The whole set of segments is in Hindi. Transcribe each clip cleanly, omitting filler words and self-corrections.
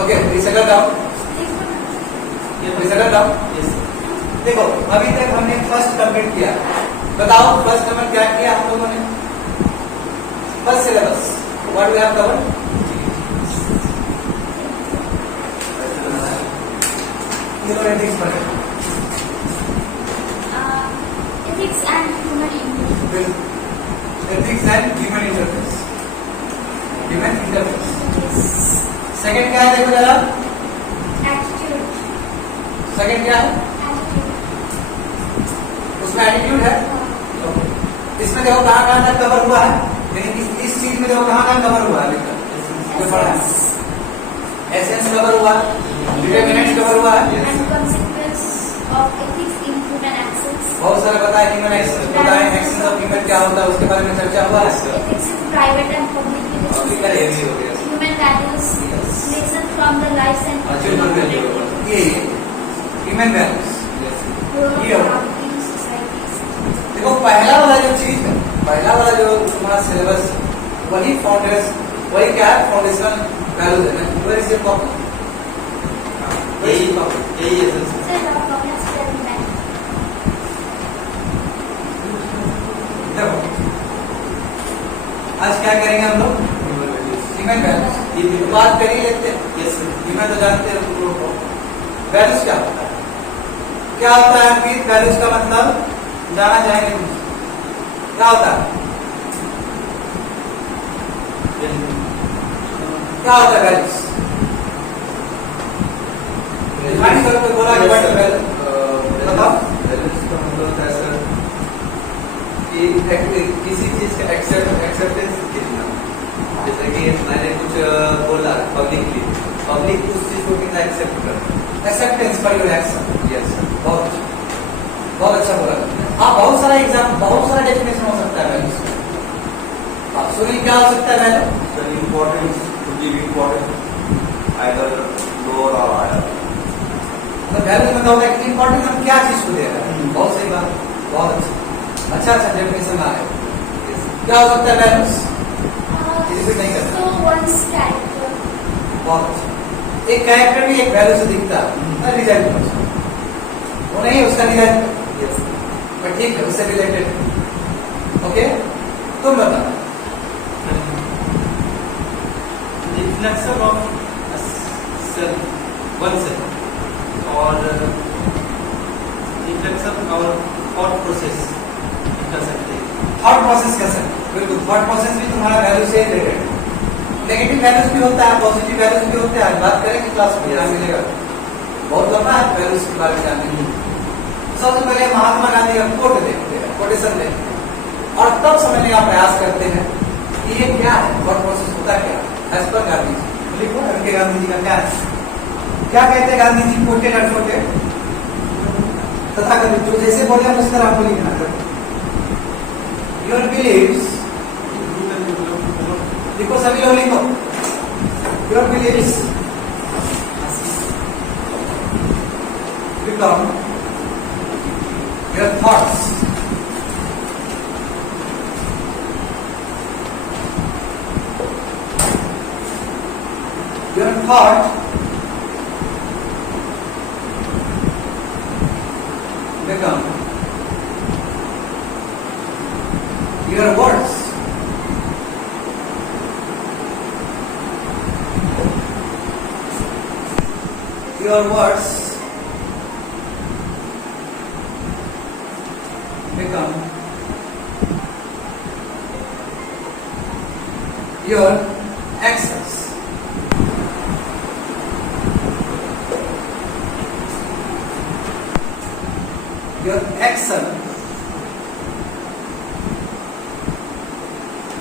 Okay, resettle down, resettle down. देखो अभी तक हमने फर्स्ट कंप्लीट किया, बताओ फर्स्ट नंबर क्या किया हम लोगों ने? First syllabus what we have covered? Ethics पढ़े, ethics and human interface. Ethics and human interface, human interface. Second क्या है देखो जरा, Attitude. सेकंड क्या है? Attitude. उसमें एटीट्यूड है। इसमें देखो कहाँ कहाँ तक कवर हुआ है, लेकिन इस चीज में देखो कहाँ कहाँ कवर हुआ है अभी तक जो पढ़ा है। एसेंस कवर हुआ है, डिटरमिनेंट कवर हुआ है, And consequence of ethics in human actions. बहुत सारा बताया, ह्यूमन एक्शन बताया, एक्शन ऑफ ह्यूमन क्या होता है उसके बारे में चर्चा हुआ है। Ethics in private and public अभी कल ये भी हो relationships. गया। Human values. Lesson from the lives and ये ह्यूमन वैल्यूज, role ये of हो। family, societies. देखो पहला वाला जो चीज है, पहला वाला जो तुम्हारा सिलेबस, वही फाउंडेशन, वही क्या है, फाउंडेशनल वैल्यूज है ना, वही से टॉपिक, यही essence. Sir, our problems are in that. आज क्या करेंगे हम लोग? ह्यूमन वैल्यूज बात कर ही लेते हैं। ह्यूमन तो जानते हैं तुम लोग को। वैल्यूज क्या होता है, क्या होता है अमित? वैल्यूज का मतलब जाना चाहेंगे तुम, क्या होता है, क्या होता है वैल्यूज? डिफाइन करो, कोई बोला कि बताओ। वैल्यूज का मतलब होता है सर कि किसी चीज का एक्सेप्टेंस कितना, जैसे कि मैंने कुछ बोला पब्लिकली, पब्लिक उस चीज को कितना एक्सेप्ट करता है। Acceptance for your action. Yes sir. बहुत अच्छा बोला। हाँ, बहुत सारा एग्जाम, बहुत सारा डेफिनेशन हो सकता है वैल्यूज का। आप सुनिए क्या हो सकता है value? Sir importance to give importance either lower और हायर। तो वैल्यू में होता है कि इम्पोर्टेंस हम क्या चीज को दे रहे हैं। बहुत सही बात, बहुत अच्छा अच्छा डेफिनेशन आ है। क्या हो सकता है वैल्यूज? रिपीट नहीं करना। So one's character. बहुत अच्छा। एक कैरेक्टर भी एक वैल्यू से दिखता है, रिजल्ट वो नहीं, उसका रिजल्ट यस बट ठीक है, उससे रिलेटेड। ओके, तुम बताओ। Reflection of self, one self, और रिफ्लेक्शन और थॉट प्रोसेस कर सकते हैं। थॉट प्रोसेस कर सकते हैं, बिल्कुल। थॉट प्रोसेस भी तुम्हारा वैल्यू से रिलेटेड है। नेगेटिव वैल्यूज भी होता है, पॉजिटिव वैल्यूज भी होते हैं। बात करेंगे क्लास में, ध्यान मिलेगा। बहुत लंबा है वैल्यूज के बारे में जानने। सबसे पहले महात्मा गांधी का कोट देखते हैं, कोटेशन देखते हैं, और तब समझने का प्रयास करते हैं कि ये क्या है, थॉट प्रोसेस होता क्या है। एज पर गांधी जी लिखो, उनके गांधी जी का क्या है, क्या कहते हैं गांधी जी, कोटेड एडवोकेट तथा जो जैसे बोले हम उसी तरह आपको लिखना है। योर बिलीव्स, लिखो सभी लोग लिखो। Your believes become your thoughts. Your thought become your words. Your words become your actions. Your action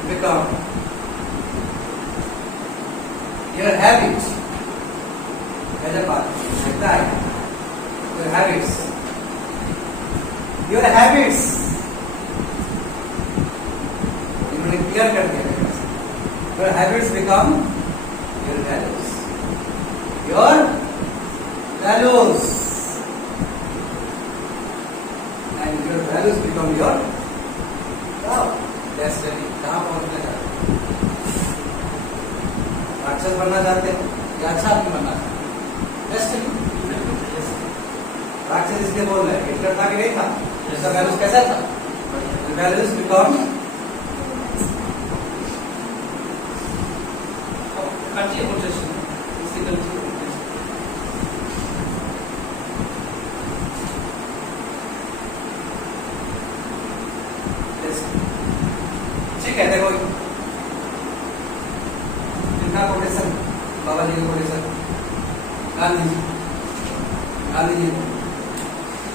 become your habit. ऐसा बात लगता है। Your habits. Your habits. इन्होंने क्लियर कर दिया। Your habits become your values. Your values. And your values become your destiny. कहाँ पहुंचने जा रहे? राक्षस बनना चाहते हैं या अच्छा आदमी बनना चाहते हैं? राक्षस इसलिए बोल रहे हैं, हिटलर था कि नहीं था? इसका वैल्यूज कैसा था? Values become country quotation. It's the country quotation. ठीक है, देखो इनका कोटेशन, बाबा जी का कोटेशन, गांधी जी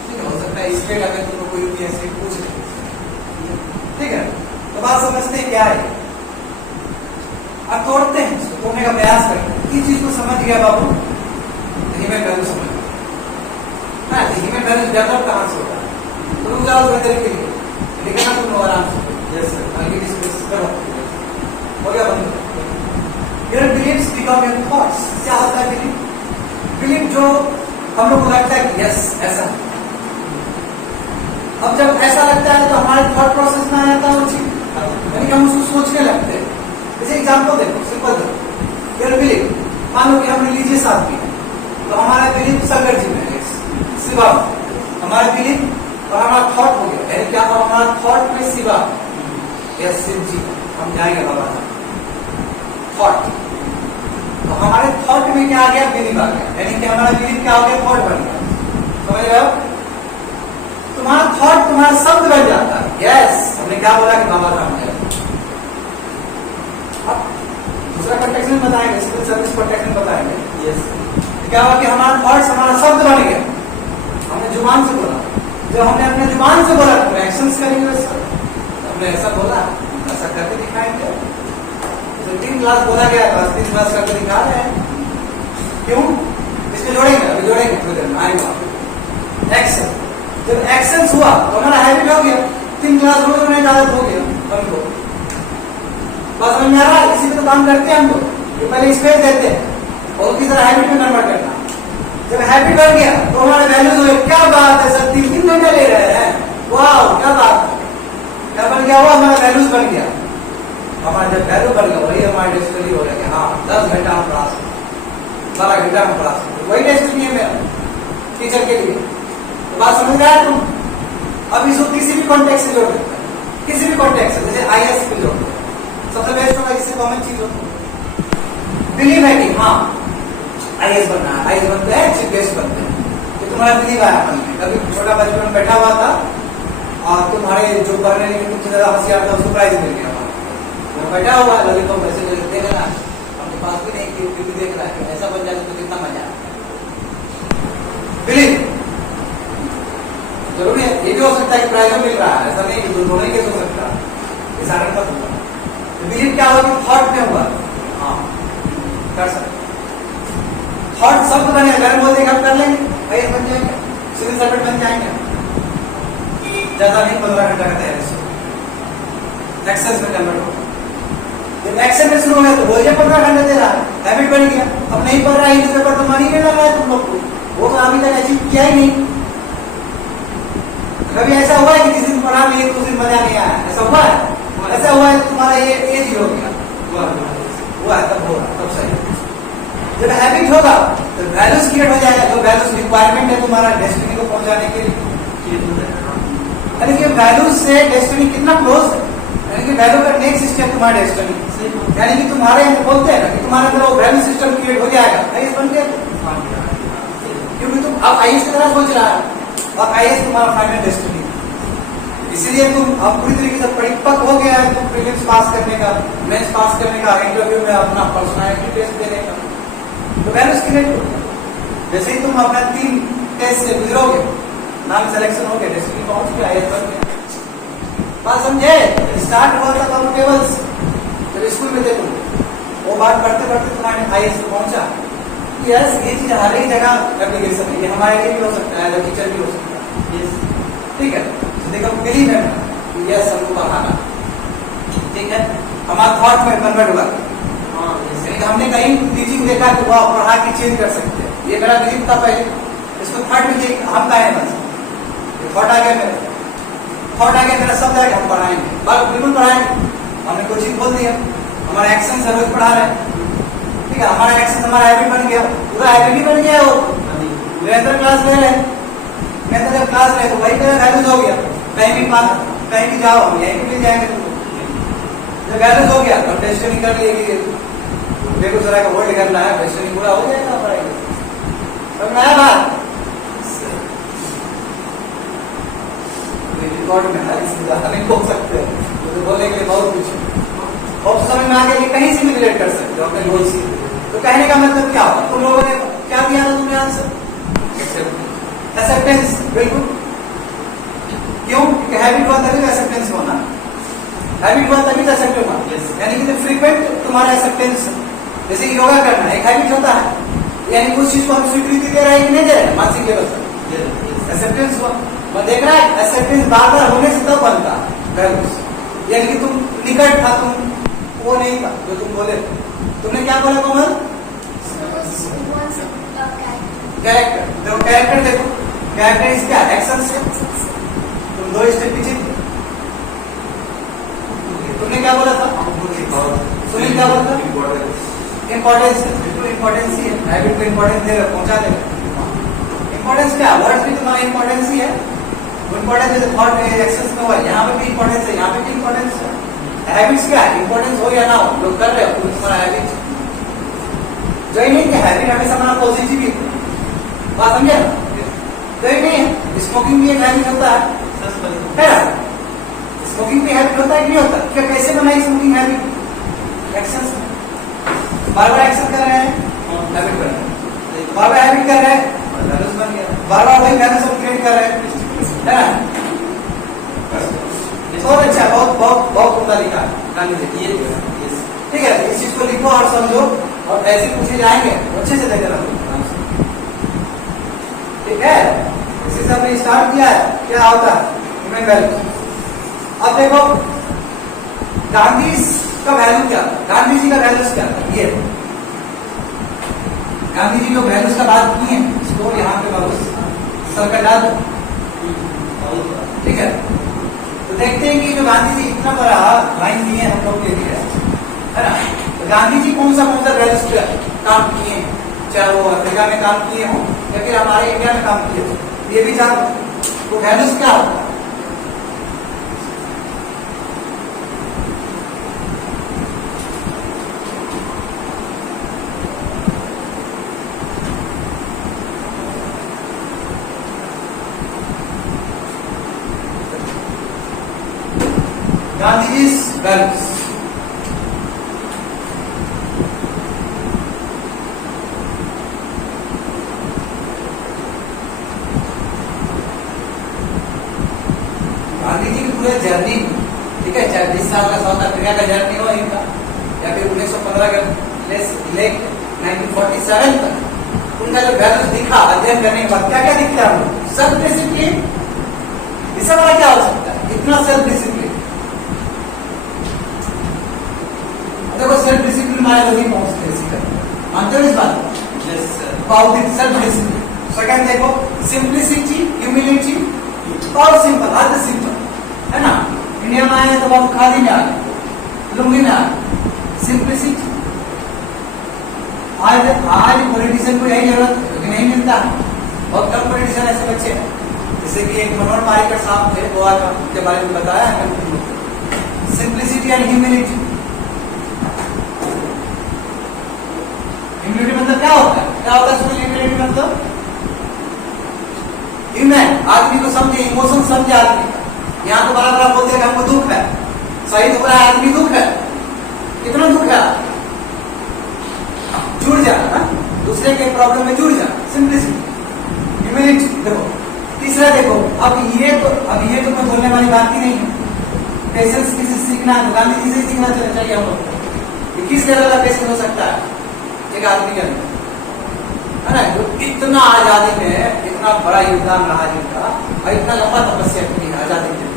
ठीक है, हो सकता है इसके अगर तुम लोग को यूपीएससी पूछ ले, ठीक है। तो बात समझते हैं क्या है, अब तोड़ते हैं, इसको तोड़ने का प्रयास करते हैं। इस चीज को समझ गया बाबू, ह्यूमन वैल्यू समझ गया, ह्यूमन वैल्यू डेवलप कहाँ से होता है? तो रुक जाओ थोड़ी देर के लिए, लिखना तुम लोग आराम से। Yes, sir. आगे डिस्कस करो, हो गया बंद। Your beliefs become your thoughts. क्या होता है बिलीफ? बिलीफ जो हम लोग को लगता है कि यस ऐसा है, अब जब ऐसा लगता है तो हमारे थॉट प्रोसेस में आ जाता है वो चीज, यानी कि हम उसको सोचने लगते हैं। जैसे एग्जाम्पल देखो, सिंपल देखो, योर बिलीफ, मान लो कि हम रिलीजियस आदमी हैं, तो हमारा बिलीफ शंकर जी में है, शिवा, हमारा बिलीफ और हमारा थॉट हो गया, यानी क्या हमारा थॉट में शिवा या शिव जी, हम जाएंगे बाबा साहब, थॉट, तो हमारे थॉट में क्या आ गया? बिलीफ आ गया, यानी कि हमारा बिलीफ क्या हो गया? थॉट बन गया, समझ रहे हो? तुम्हारा थॉट तुम्हारा शब्द बन जाता है। यस, हमने क्या बोला कि बाबा धाम है। अब दूसरा कॉन्टेक्स्ट में बताएंगे, सिविल सर्विस कॉन्टेक्स्ट में बताएंगे। Yes. क्या हुआ कि हमारा थॉट्स हमारा शब्द बन गया, हमने जुबान से बोला, जब हमने अपने जुबान से बोला तो एक्शंस करेंगे वैसा, हमने ऐसा बोला, ऐसा करके दिखाएंगे। तो 3 क्लास बोला गया था, 3 क्लास करके दिखा रहे हैं, क्यों? इसमें जोड़ेंगे, अभी जोड़ेंगे थोड़ी देर में आएगा। एक्शन, जब एक्शन हुआ तो हमारा हैबिट हो गया, 3 क्लास रोज में आदत हो गया हमको, बस समझ में आ रहा है? इसी पे तो काम करते हैं हम लोग, कि पहले स्पेस देते हैं और किसी तरह हैबिट में कन्वर्ट करना। जब हैबिट बन गया तो हमारे वैल्यूज हो गए, क्या बात है सर 3 घंटे ले रहे हैं, वाह क्या बात है, क्या बन गया? हुआ हमारा वैल्यूज बन गया, हमारा जब वैल्यू बन गया वही हमारा डेस्टिनी हो गया कि हाँ 10 घंटा हम क्लास, 12 घंटा हम क्लास, वही डेस्टिनी है मेरा टीचर के लिए। तो बात समझ रहा है तुम? अब इसको किसी भी कॉन्टेक्स्ट से जोड़ सकते हैं, किसी भी कॉन्टेक्स्ट से, जैसे आईएएस पे जोड़ दो, सबसे बेस्ट होगा, इससे कॉमन चीज हो, बिलीव है कि हाँ आईएएस बनना है, आईएएस बनते हैं, चीफ गेस्ट बनते हैं, तो तुम्हारा बिलीव आया अपन में। कभी छोटा बचपन में बैठा हुआ था और तुम्हारे जो पढ़ने में तुमसे ज्यादा होशियार था उसको प्राइज मिल गया, वो बैठा हुआ है लॉलीपॉप ऐसे देख रहा है, अपने पास भी नहीं कि देख रहा है, ऐसा बन जाए तो कितना मजा है। बिलीव जरूरी है, ये भी हो सकता है कि प्राइज मिल रहा है, ऐसा नहीं कि दोनों ही केस हो सकता है, ये सारे मत होगा। तो बिलीव क्या हुआ कि थॉट में हुआ, हाँ कर सकते, थॉट शब्द बने, अगर बोलते हम कर लेंगे, आईएएस बन जाएंगे, सिविल सर्वेंट बन जाएंगे, ज्यादा नहीं 15 घंटा का तैयारी से एक्सेस में कन्वर्ट होगा। जब एक्शन में शुरू हो गया तो बोलिए 15 घंटे दे रहा है, हैबिट बन गया, अब नहीं पढ़ रहा है, न्यूज पेपर तो मनी नहीं लग रहा है तुम लोग को, वो तो अभी तक अचीव किया ही नहीं। कभी ऐसा हुआ है कि किसी दिन पढ़ा नहीं तो उस दिन मजा नहीं आया, ऐसा हुआ है? ऐसा हुआ है तुम्हारा ये एज ही हो गया, हुआ है तब होगा, तब सही। जब हैबिट होगा तो वैल्यूज क्रिएट हो जाएगा, जो वैल्यूज रिक्वायरमेंट है तुम्हारा डेस्टिनी को पहुंचाने के लिए, यानी कि वैल्यूज से डेस्टिनी कितना क्लोज है, यानी कि वैल्यू का नेक्स्ट स्टेप तुम्हारा डेस्टिनी, यानी कि तुम्हारे बोलते हैं ना कि तुम्हारे अंदर वो वैल्यू सिस्टम क्रिएट हो जाएगा, आईएएस बन गया, क्योंकि तुम अब आईएएस की तरह सोच रहा है और आईएएस तुम्हारा फाइनल डेस्टिनी, इसीलिए तुम अब पूरी तरीके से परिपक्व हो गया है, तुम प्रीलिम्स पास करने का, मेंस पास करने का, इंटरव्यू में अपना पर्सनालिटी टेस्ट देने का, तो वैल्यूज क्रिएट हो गया। जैसे ही तुम अपना 3 टेस्ट से गुजरोगे, नाम सिलेक्शन हो गया, डेस्टिनी पहुंच गया, आईएएस बन गया। बात समझे? स्टार्ट हुआ था कंफर्टेबल्स, जब स्कूल में देखो वो बात करते करते तुम्हारे आईएएस पहुंचा, यस ये चीज हर एक जगह एप्लीकेशन है, ये हमारे लिए भी हो सकता है, टीचर भी हो सकता है, यस ठीक है। देखो बिलीव है यस हमको पढ़ाना, ठीक है, हमारा थॉट में कन्वर्ट हुआ, हमने कहीं टीचिंग देखा कि वह पढ़ा के चेंज कर सकते हैं, ये मेरा बिलीव था पहले, इसको थॉट में हम का है बस, थॉट आ गया मेरा, थॉट आ गया मेरा, शब्द है कि हम पढ़ाएंगे, बिल्कुल पढ़ाएंगे, हमने कोचिंग खोल दिया, हमारा एक्शन से रोज पढ़ा रहे हैं, ठीक है, हमारा एक्सेस हमारा हैबिट बन गया, पूरा हैबिट ही बन गया वो। निरंतर क्लास ले रहे हैं, निरंतर जब क्लास ले तो वही तरह वैल्यूज हो गया, कहीं भी जाओ हम यहीं पे मिल जाएंगे तुमको। जब वैल्यूज हो गया तो टेस्टिंग कर लिए कि बेगूसराय का होल्ड करना है, टेस्टिंग पूरा हो जाएगा पढ़ाई। समझ में आया बात? रिकॉर्ड में है, इसमें ज्यादा नहीं बोल सकते, तो बोलने के लिए बहुत कुछ है। और समझ में आ गया कि कहीं से भी रिलेट कर सकते हो अपने गोल से। तो कहने का मतलब क्या होगा? तुम लोगों ने क्या दिया था तुमने आंसर? एक्सेप्टेंस। बिल्कुल, क्यों? क्योंकि हैबिट हुआ तभी तो एक्सेप्टेंस होना, हैबिट हुआ तभी तो एक्सेप्ट होगा। यानी कि फ्रीक्वेंट तुम्हारा एक्सेप्टेंस, जैसे कि योगा करना एक हैबिट होता है, यानी उस चीज को हम स्वीकृति दे रहे हैं कि नहीं दे रहे हैं, मानसिक लेवल पर एक्सेप्टेंस हुआ। मैं देख रहा है एक्सेप्टेंस बार बार होने से तब बनता वैल्यूज, यानी कि तुम निकट था, तुम वो नहीं था जो तुम बोले। तुमने क्या बोला कोमल? कैरेक्टर। देखो कैरेक्टर, देखो कैरेक्टर इज क्या? एक्शन से तुम 2 स्टेप पीछे। तुमने क्या बोला था? सुनील क्या बोला था? इम्पोर्टेंस। बिल्कुल इम्पोर्टेंस ही है, हैबिट को इम्पोर्टेंस देगा, पहुंचा देगा। इम्पोर्टेंस क्या? वर्ड्स भी तुम्हारा इम्पोर्टेंस ही है, इम्पोर्टेंस है थॉट एक्शंस का हुआ, यहाँ पे भी इम्पोर्टेंस है, यहाँ पे भी इम्पोर्टेंस है। हैबिट्स क्या है? इम्पोर्टेंस हो या ना हो, लोग कर रहे हो तुम्हारा हैबिट। जो ही नहीं कि हैबिट हमेशा हमारा पॉजिटिव ही बात समझे ना? तो ही नहीं है, स्मोकिंग भी एक हैबिट होता है ना? स्मोकिंग भी हैबिट होता है कि नहीं होता? क्या कैसे बनाई स्मोकिंग हैबिट? एक्शंस, बार बार एक्शन कर रहे हैं, हैबिट बन गया। बार बार हैबिट कर रहे हैं, वैल्यूज बन गया। बार बार वही वैल्यूज हम क्रिएट कर रहे हैं, है ना? बहुत अच्छा, बहुत बहुत बहुत उम्दा लिखा है। ठीक है, इस चीज को लिखो और समझो, और ऐसे पूछे जाएंगे अच्छे से देकर रखो। ठीक है, इसी से हमने स्टार्ट किया है। क्या होता है ह्यूमन वैल्यू? अब देखो गांधी का वैल्यू क्या था, गांधी जी का वैल्यूज क्या था? ये गांधी जी जो वैल्यूज का बात की है, इसको यहाँ पे वापस सर्कल डाल दो। ठीक है, तो देखते हैं कि जो गांधी जी इतना बड़ा लाइन दिए हम लोग के लिए, है ना? तो गांधी जी कौन सा वैल्यूज पे काम किए हैं, चाहे वो अफ्रीका में काम किए हों या फिर हमारे इंडिया में काम किए हो, ये भी जानो। तो वैल्यूज क्या होता है? Gandhi's values. गांधी जी की पूरे जर्नी, ठीक है, चाहे 20 साल का साउथ अफ्रीका का जर्नी हो इनका, या फिर 1915 का लेक 1947 तक, उनका जो वैल्यूज दिखा अध्ययन करने के बाद क्या क्या दिखता है? सेल्फ डिसिप्लिन, इससे बड़ा क्या हो सकता है? इतना सेल्फ डिसिप्लिन। देखो सेल्फ डिसिप्लिन हमारे लोग ही पहुंचते हैं, सीखते मानते हो इस बात को? Powerful self discipline. सेकंड देखो सिंप्लिसिटी, ह्यूमिलिटी, और सिंपल, आधे सिंपल, है ना? इंडिया में आए तो बाबू खादी में आ गए, लुंगी में आ गए, सिंप्लिसिटी। आज पॉलिटिशियन को यही जरूरत है, क्योंकि नहीं मिलता। बहुत कम पॉलिटिशियन ऐसे बच्चे हैं, जैसे कि एक मनोहर पारिकर साहब थे, गोवा का, उनके बारे में बताया है। Simplicity and humility. ह्यूमिलिटी मतलब क्या होता है? क्या होता है इसमें ह्यूमिलिटी मतलब? ह्यूमन, आदमी को समझे, इमोशन समझे आदमी का। यहाँ तो बड़ा बोलते हैं कि हमको दुख है, सही तो बड़ा आदमी दुख है, कितना दुख है, जुड़ जाना, दूसरे के प्रॉब्लम में जुड़ जाना, सिंप्लिसिटी, ह्यूमिलिटी। देखो तीसरा देखो, अब ये तो मैं बोलने वाली बात ही नहीं है। पेशेंस किसी सीखना है, गांधी जी से सीखना चाहिए हम लोग। किस लेवल का पेशेंस हो सकता है एक आदमी के अंदर, है ना? जो इतना आजादी में इतना बड़ा योगदान रहा जिनका, और इतना लंबा तपस्या की है आजादी के लिए,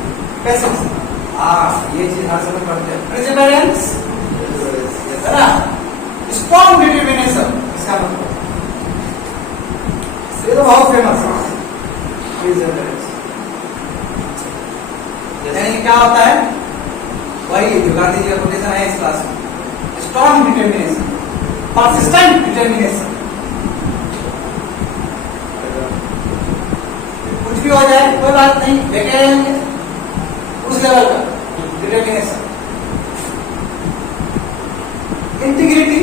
पेशेंस। ये चीज हर समय पढ़ते हैं। परसेवरेंस, है ना? स्ट्रॉन्ग डिटरमिनेशन, इसका मतलब ये तो बहुत फेमस है। यानी क्या होता है? वही जो गांधी जी का कोटेशन है इस क्लास में, स्ट्रॉन्ग डिटरमिनेशन, परसिस्टेंट डिटर्मिनेशन। कुछ भी हो जाए कोई बात नहीं, लेके रहेंगे उस लेवल का डिटर्मिनेशन। इंटीग्रिटी,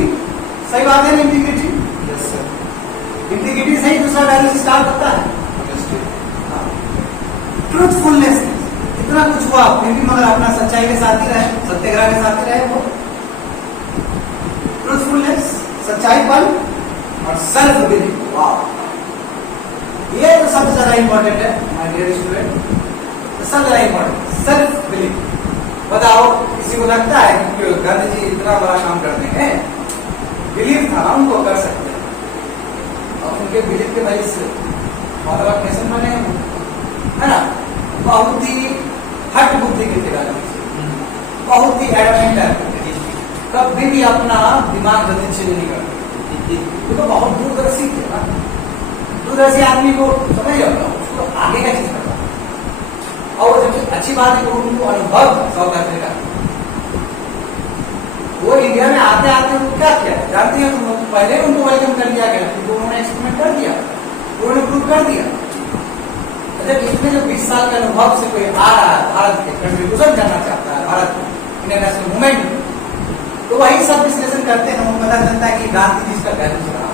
सही बात है ना इंटीग्रिटी? Yes sir. इंटीग्रिटी से ही दूसरा वैल्यू से स्टार्ट होता है। ट्रूथफुलनेस, इतना कुछ हुआ फिर भी मगर अपना सच्चाई के साथ ही रहे, सत्याग्रह के साथ ही रहे वो। ट्रूथफुलनेस, सच्चाईपन और सेल्फ बिलीफ। वाह, ये तो सबसे ज्यादा इंपॉर्टेंट है माय डियर स्टूडेंट, सबसे ज्यादा इंपॉर्टेंट सेल्फ बिलीफ। बताओ किसी को लगता है कि गांधी जी इतना बड़ा काम करते हैं, बिलीफ था उनको कर सकते हैं और उनके बिलीफ के वजह से बहुत बड़ा नेशन बने है ना। बहुत ही हट बुद्धि के थे गांधी जी, बहुत ही एडमेंट है, कभी भी अपना दिमाग जल्दी चेंज नहीं करते। तो बहुत दूरदर्शी थे ना, दूरदर्शी आदमी को समझ जाता उसको आगे का चीज पता। और सबसे अच्छी बात है कि उनको अनुभव 100 करने का। वो इंडिया में आते आते उनको क्या किया जानते हैं तुम लोग? पहले उनको वेलकम कर दिया गया क्योंकि उन्होंने एक्सपेरिमेंट कर दिया, उन्होंने प्रूव कर दिया। जब इसमें जो 20 साल के अनुभव से कोई आ रहा है, भारत के कंट्रीब्यूशन करना चाहता है भारत इंटरनेशनल मूवमेंट, तो वही सब विश्लेषण करते हैं। उनको पता चलता है कि गांधी जी का वैल्यूज रहा,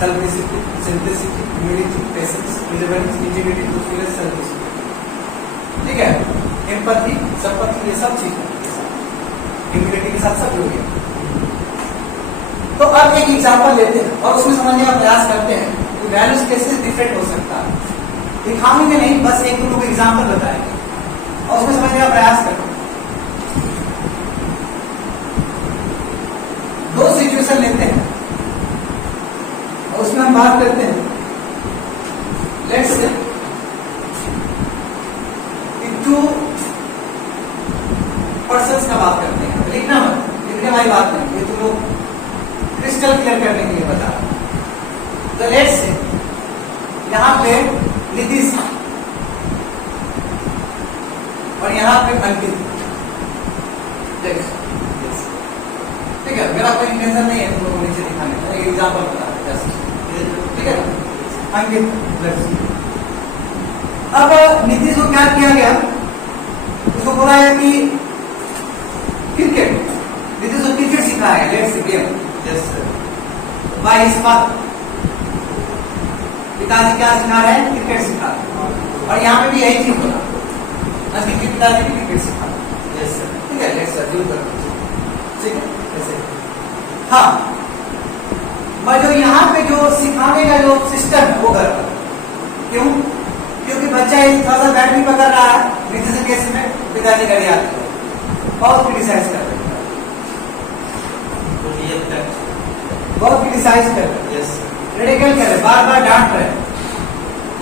self discipline, simplicity, humility, patience, Perseverance, integrity, truthfulness, self discipline. ठीक है, एम्पैथी, संपत्ति, ये सब चीज ह्यूमिलिटी के साथ सब जुड़ गया। तो अब एक एग्जांपल लेते हैं और उसमें समझने का प्रयास करते हैं कि वैल्यूज कैसे डिफरेंट हो सकता है। दिखाएंगे नहीं, बस एक दो एग्जांपल बताएंगे और उसमें समझने का प्रयास करते हैं। दो सिचुएशन लेते हैं और उसमें हम बात करते हैं। लेट्स से टू पर्सन्स का बात करते हैं, लिखना मत, लिखने वाली बात नहीं, ये तुम लोग क्रिस्टल क्लियर करने के लिए बता रहा हूं। तो लेट्स से यहां पे नीतीश और यहां पे अंकित। ठीक है, मेरा कोई इंटेंशन नहीं है तुम लोगों को नीचे दिखाने का, एक एग्जांपल बता रहा हूं। ठीक है ना, अंकित। अब नीतीश को क्या किया गया, उसको बोला है कि क्रिकेट, नीतीश को क्रिकेट सिखाया है, let's game. Yes sir. By his father, पिताजी क्या सिखा रहे हैं? क्रिकेट सिखा रहे हैं। और यहाँ पे भी यही चीज बोला, नजदीक के पिताजी भी क्रिकेट सिखा रहे हैं। Yes sir. ठीक है, लेट्स अज्यूम करो, ठीक है ऐसे। हाँ, मैं जो यहाँ पे जो सिखाने का जो सिस्टम है वो कर रहा हूँ। क्यों? क्योंकि बच्चा थोड़ा सा बैट भी पकड़ रहा है, नीतीश केस में पिताजी का याद बहुत क्रिटिसाइज कर रहे हैं, बहुत क्रिटिसाइज कर रहे हैं। Yes sir. रेडिकल कर रहे, बार बार डांट रहे,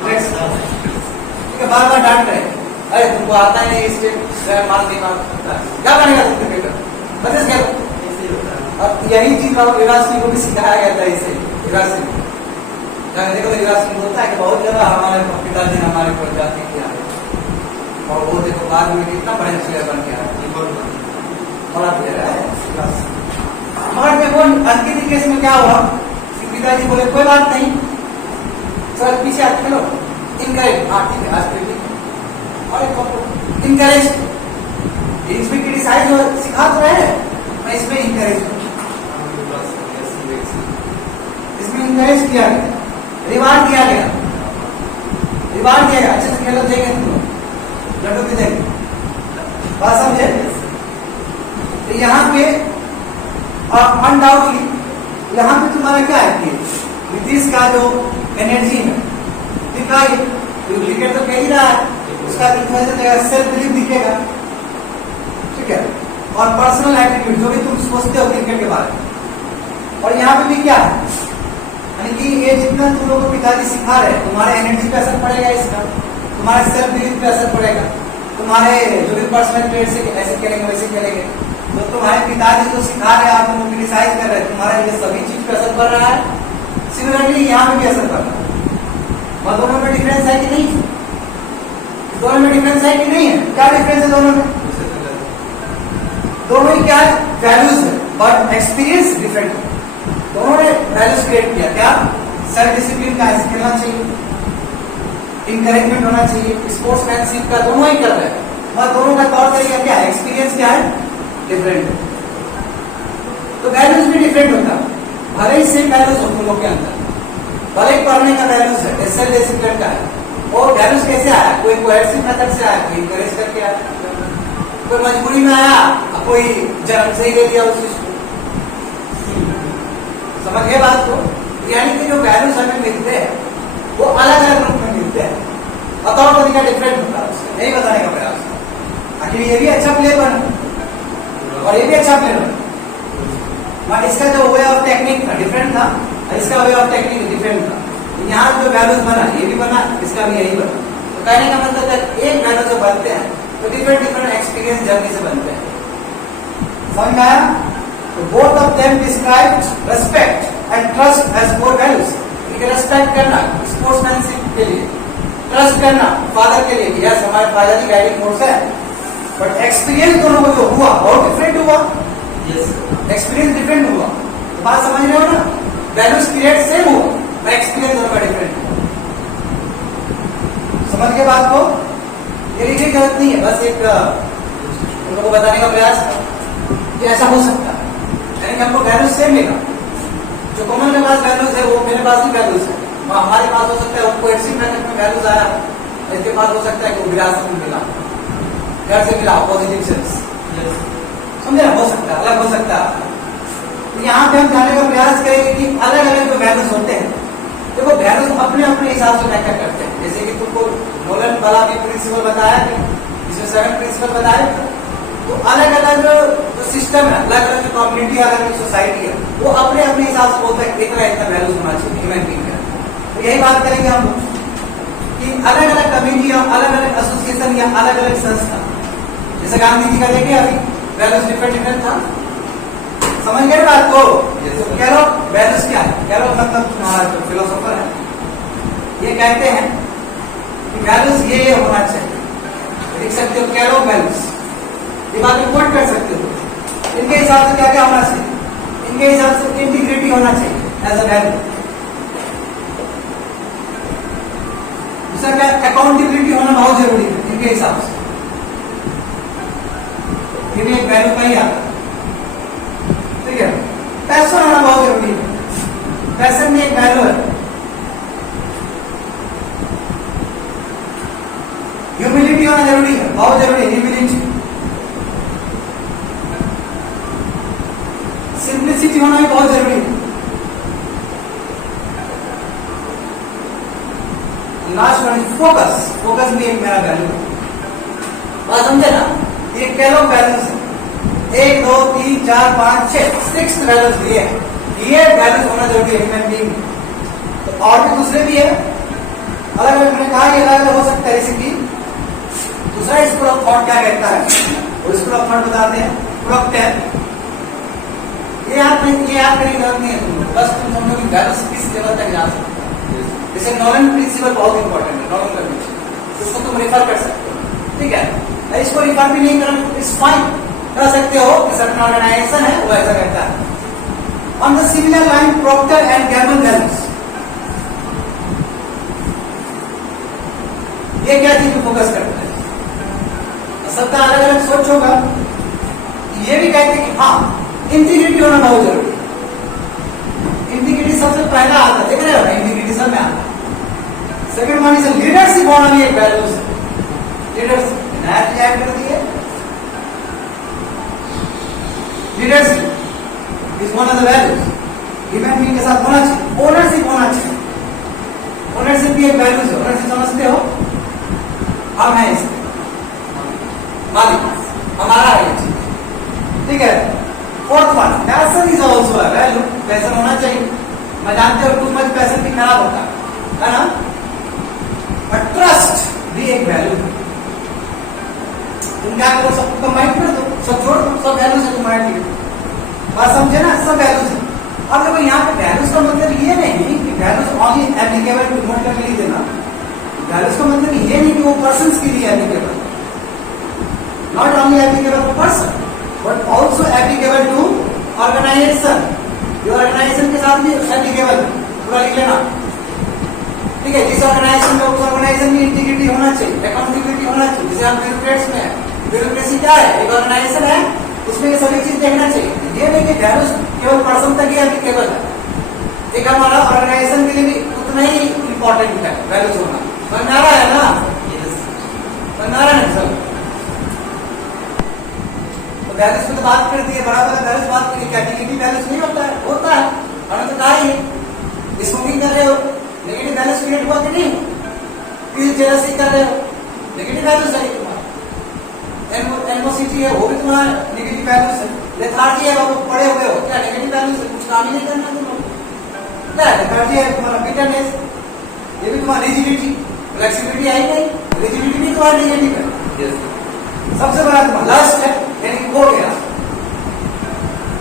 ठीक है, बार बार डांट रहे। अरे तुमको आता है नहीं स्टेप मार नहीं मार सकता, क्या बनेगा तुम क्रिकेटर? बस क्या? अब यही चीज युवराज सिंह को भी सिखाया गया था इसे। युवराज सिंह देखो, युवराज सिंह बोलता है कि बहुत ज्यादा हमारे पिताजी ने हमारे को जाति किया है, और वो देखो बाद में कितना बड़े प्लेयर बन गया है, बड़ा प्लेयर है। मगर देखो अंकित केस में क्या हुआ, पिताजी बोले कोई बात नहीं, चल पीछे आप खेलो, इनकरेज। हाँ ठीक है, आज ठीक है, और इनकरेज, इसमें क्रिटिसाइज सिखा तो रहे हैं, मैं इसमें इनकरेज, इसमें इनकरेज किया गया, रिवार्ड दिया गया, रिवार्ड दिया गया, अच्छे से खेलो, देंगे तुम लोग लड्डू भी देंगे, बात समझे? तो यहाँ पे अनडाउटली यहाँ पे तुम्हारा क्या है कि नीतीश का जो एनर्जी है दिखाई, क्रिकेट तो कह ही रहा है, उसका सेल्फ बिलीफ दिखेगा। ठीक है, और पर्सनल एटीट्यूड, जो भी तुम सोचते हो क्रिकेट के बारे में। और यहाँ पे भी क्या है, यानी कि ये जितना तुम लोगों को पिताजी सिखा रहे हैं, तुम्हारे एनर्जी पे असर पड़ेगा, इसका तुम्हारे सेल्फ बिलीफ पे असर पड़ेगा, तुम्हारे जो भी पर्सनल ट्रेड से ऐसे खेलेंगे वैसे खेलेंगे। तो तुम्हारे पिताजी जो सिखा रहे हैं, आप तुमको क्रिटिसाइज कर रहे हैं, तुम्हारा ये सभी चीज पे असर पड़ रहा है। सिमिलरली यहाँ पे भी असर पड़ रहा है। और दोनों में डिफरेंस है कि नहीं? दोनों में डिफरेंस है कि नहीं है? क्या डिफरेंस है दोनों में? दोनों ही क्या वैल्यूज है, बट एक्सपीरियंस डिफरेंट है। उन्होंने वैल्यूज क्रिएट किया। क्या? सेल्फ डिसिप्लिन का ऐसे खेलना चाहिए, इंकरेजमेंट होना चाहिए, स्पोर्ट्समैनशिप का, दोनों ही कर रहे हैं। वह दोनों का तौर तरीका क्या है, एक्सपीरियंस क्या है, डिफरेंट है। तो वैल्यूज भी डिफरेंट होता है, भले ही सेम वैल्यूज हो तुम लोग के अंदर, भले ही पढ़ने का वैल्यूज है, सेल्फ डिसिप्लिन का है। और वैल्यूज कैसे आया, कोई कोएर्सिव मेथड से आया, कोई इंकरेज करके आया, कोई मजबूरी में आया, कोई जन्म से ही ले लिया उस चीज को। समझ गए बात को? यानी कि जो वैल्यूज हमें मिलते हैं वो अलग अलग रूप में मिलते हैं, बताओ तरीका डिफरेंट होता है उसका, यही बताने का प्रयास। आखिर ये भी अच्छा प्लेयर बना और ये भी अच्छा प्लेयर बना, बट इसका जो वे ऑफ टेक्निक था डिफरेंट था, इसका वे ऑफ टेक्निक डिफरेंट था। यहाँ जो वैल्यूज बना ये भी बना, इसका भी यही बना। तो कहने का मतलब है एक वैल्यू जो बनते हैं तो डिफरेंट डिफरेंट एक्सपीरियंस जर्नी से बनते हैं। समझ में आया? तो both of them described respect and trust as core values. इनके रेस्पेक्ट करना स्पोर्ट्समैनशिप के लिए, ट्रस्ट करना फादर के लिए, यस हमारे फादर की गाइडिंग फोर्स है, बट एक्सपीरियंस दोनों को जो हुआ बहुत डिफरेंट हुआ। एक्सपीरियंस डिफरेंट हुआ, तो बात समझ रहे हो ना? वैल्यूज क्रिएट सेम हुआ, एक्सपीरियंस दोनों का डिफरेंट हुआ। समझ के बात को? ये लिखने की जरूरत नहीं है, बस एक तुम लोगों को बताने का प्रयास कि ऐसा हो सकता है, यानी कि हमको वैल्यूज सेम मिला। जो कॉमन के पास वैल्यूज है वो मेरे पास ही वैल्यूज है, हमारे पास हो सकता है वो कोएर्सिव मेथड में वैल्यूज आया, इसके पास हो सकता है कि वो विरासत में मिला, घर से मिला, पॉजिटिव सेंस। समझे? हो सकता है, अलग हो सकता है। तो यहाँ पे हम जाने का प्रयास करेंगे कि अलग अलग जो वैल्यूज होते हैं, देखो वैल्यूज अपने अपने हिसाब से व्याख्या करते हैं। जैसे कि तुमको नोलन वाला भी प्रिंसिपल बताया, जिसमें 7 प्रिंसिपल बताया, तो अलग अलग जो सिस्टम है, अलग अलग जो कम्युनिटी, अलग अलग सोसाइटी है, वो अपने अपने हिसाब से बोलता है इतना इतना वैल्यूज होना चाहिए ह्यूमन बीइंग का। तो यही बात करेंगे हम कि अलग अलग कम्युनिटी, अलग अलग एसोसिएशन या अलग अलग संस्था, जैसे गांधी जी का देखिए अभी वैल्यूज डिफरेंट डिफरेंट था। समझ गए बात को? तो कैरो वैल्यूज क्या है? कैरो मतलब तुम्हारा जो फिलोसोफर है ये कहते हैं कि वैल्यूज ये होना चाहिए, लिख सकते हो कैरो वैल्यूज, ये बात में कोट कर सकते हो। इनके हिसाब से क्या क्या होना चाहिए? इनके हिसाब से इंटीग्रिटी होना चाहिए एज अ वैल्यू। दूसरा क्या? अकाउंटेबिलिटी होना बहुत जरूरी है इनके हिसाब से, ये भी एक वैल्यू का ही आता है। ठीक है? पैशन होना बहुत जरूरी है, पैशन में एक वैल्यू है। ह्यूमिलिटी होना जरूरी है, बहुत जरूरी है ह्यूमिलिटी। सिंप्लिसिटी होना भी बहुत जरूरी है। लास्ट वन फोकस, फोकस भी एक मेरा वैल्यू है। बात समझे ना? ये कैलो वैल्यूज है, 1 2 3 4 5 6 6 वैल्यूज दिए, ये वैल्यूज होना जरूरी है ह्यूमन बीइंग। तो और भी दूसरे भी है, अलग अलग मैंने कहा ये अलग अलग हो सकता है। जैसे कि दूसरा स्कूल ऑफ थॉट क्या कहता है, वो स्कूल ऑफ थॉट बताते हैं प्रोक्टर। ये याद करने की जरूरत नहीं है तुम, बस तुम समझो कि वैल्यूज किस लेवल तक जा सकते हैं। जैसे नॉलन प्रिंसिपल बहुत इंपॉर्टेंट है, नॉलन कन्वेंशन, उसको तुम रेफर कर सकते हो। ठीक है? इसको रिफर भी नहीं करना इट्स फाइन, कर सकते हो कि सर्टेन ऑर्गेनाइजेशन है वो ऐसा करता है। On the similar line proctor and Gammon values, ये क्या चीज पे फोकस करता है? सबका अलग अलग सोच होगा। ये भी कहते हैं कि हाँ इंटीग्रिटी होना बहुत जरूरी है। इंटीग्रिटी सबसे पहला आता है, देख रहे हो? इंटीग्रिटी सब में आता है। सेकंड वन इज लीडरशिप होना भी एक वैल्यूज है। लीडरशिप ऐड कर दिए, leadership is one of the values human being के साथ होना चाहिए। ओनरशिप होना चाहिए, ओनरशिप भी एक वैल्यूज है। ओनरशिप समझते हो? हम हैं इसके मालिक, हमारा है ये चीज। ठीक है? Fourth one passion is also a value, passion होना चाहिए। मैं जानते हो टू मच पैशन भी खराब होता है ना? बट ट्रस्ट भी एक वैल्यू है। तुम क्या करो, सब कंबाइन कर दो, सब जोड़ दो, सब वैल्यूज है तुम्हारे लिए। बात समझे ना? सब वैल्यूज है। अब देखो यहाँ पे वैल्यूज का मतलब ये नहीं कि values only applicable to note करके लिख देना। वैल्यूज का मतलब ये नहीं कि वो पर्सन के लिए applicable, not only applicable to person but also applicable to organisation, ये ऑर्गेनाइजेशन के साथ भी एप्लीकेबल है, पूरा लिख लेना। ठीक है, जिस ऑर्गेनाइजेशन में उस ऑर्गेनाइजेशन की इंटीग्रिटी होना चाहिए, अकाउंटेबिलिटी होना चाहिए। जैसे हम ब्यूरोक्रेट्स में है, ब्यूरोक्रेसी क्या है, एक ऑर्गेनाइजेशन है, उसमें ये सभी चीज देखना चाहिए। ये नहीं कि वैल्यूज केवल पर्सन तक ही एप्लीकेबल है, एक हमारा ऑर्गेनाइजेशन के लिए भी उतना ही इंपॉर्टेंट है वैल्यूज होना। समझ आ रहा है ना? समझ आ रहा है सर? तो वैल्यूज पे तो बात कर दी है, बराबर वैल्यूज बात करी, कैटेगरी वैल्यूज नहीं होता है, होता है, हमने तो कहा ही है। स्मोकिंग कर रहे हो, नेगेटिव वैल्यूज क्रिएट हुआ कि नहीं? फिर जेलसी कर रहे हो, नेगेटिव वैल्यूज है तुम्हारा। एनमोसिटी है, वो भी तुम्हारा नेगेटिव वैल्यूज है। लेथार्जी है, बाबू पड़े हुए हो, क्या नेगेटिव वैल्यूज है? कुछ काम ही नहीं करना तुम लोग। क्या लेथार्जी है तुम्हारा, बिटरनेस, ये भी तुम्हारा रिजिडिटी, फ्लेक्सिबिलिटी आई नहीं, रिजिडिटी भी तुम्हारा नेगेटिव है। सबसे बड़ा तुम्हारा लस्ट है, यानी कि खो गया,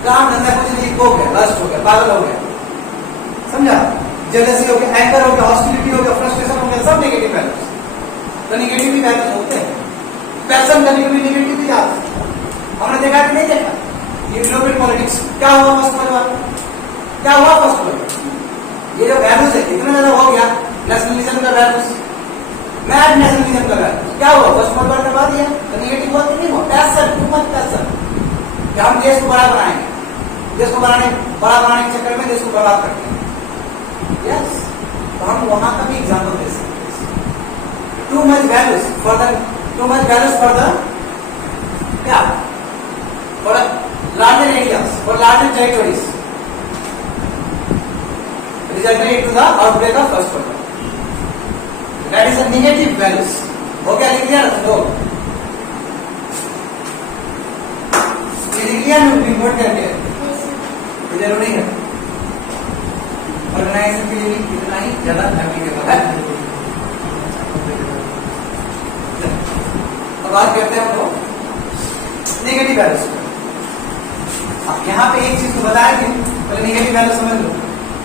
काम धंधा कुछ नहीं, खो गया, लस्ट हो गया, पागल हो गया, समझा? जेलसी हो गया, एंकर हो गया, हॉस्टिलिटी हो गया, फ्रस्ट्रेशन हो गया, सब नेगेटिव वैल्यूज। तो नेगेटिव भी वैल्यूज होते हैं। पैशन करने के भी नेगेटिव भी जाते हैं, हमने देखा कि नहीं देखा? ये ग्लोबल पॉलिटिक्स क्या हुआ फर्स्ट वर्ल्ड वार, क्या हुआ फर्स्ट वर्ल्ड? ये जो वैल्यूज है इतना ज्यादा हो गया, नेशनलिज्म का वैल्यूज, मैड नेशनलिज्म का वैल्यूज, क्या हुआ फर्स्ट वर्ल्ड वार करवा दिया? तो नेगेटिव हुआ कि नहीं हुआ? पैशन, टू मच पैशन, कि हम देश को बड़ा बनाएंगे, देश को बड़ा बनाने के चक्कर में देश को बर्बाद करते हैं। यस, तो हम वहां का भी एग्जाम्पल दे सकते हैं। Too much values for the क्या, for larger areas, for larger territories, resulted to the outbreak of first world war. That is a negative values. हो गया, लिख लिया ना? तो ये लिख लिया ना, नोट करके जरूरी है, ऑर्गेनाइजेशन के लिए भी इतना ही ज्यादा एप्लीकेबल है। अब बात करते हैं हम लोग नेगेटिव वैल्यूज। अब यहाँ पे एक चीज तो बताया कि पहले नेगेटिव वैल्यू समझ लो,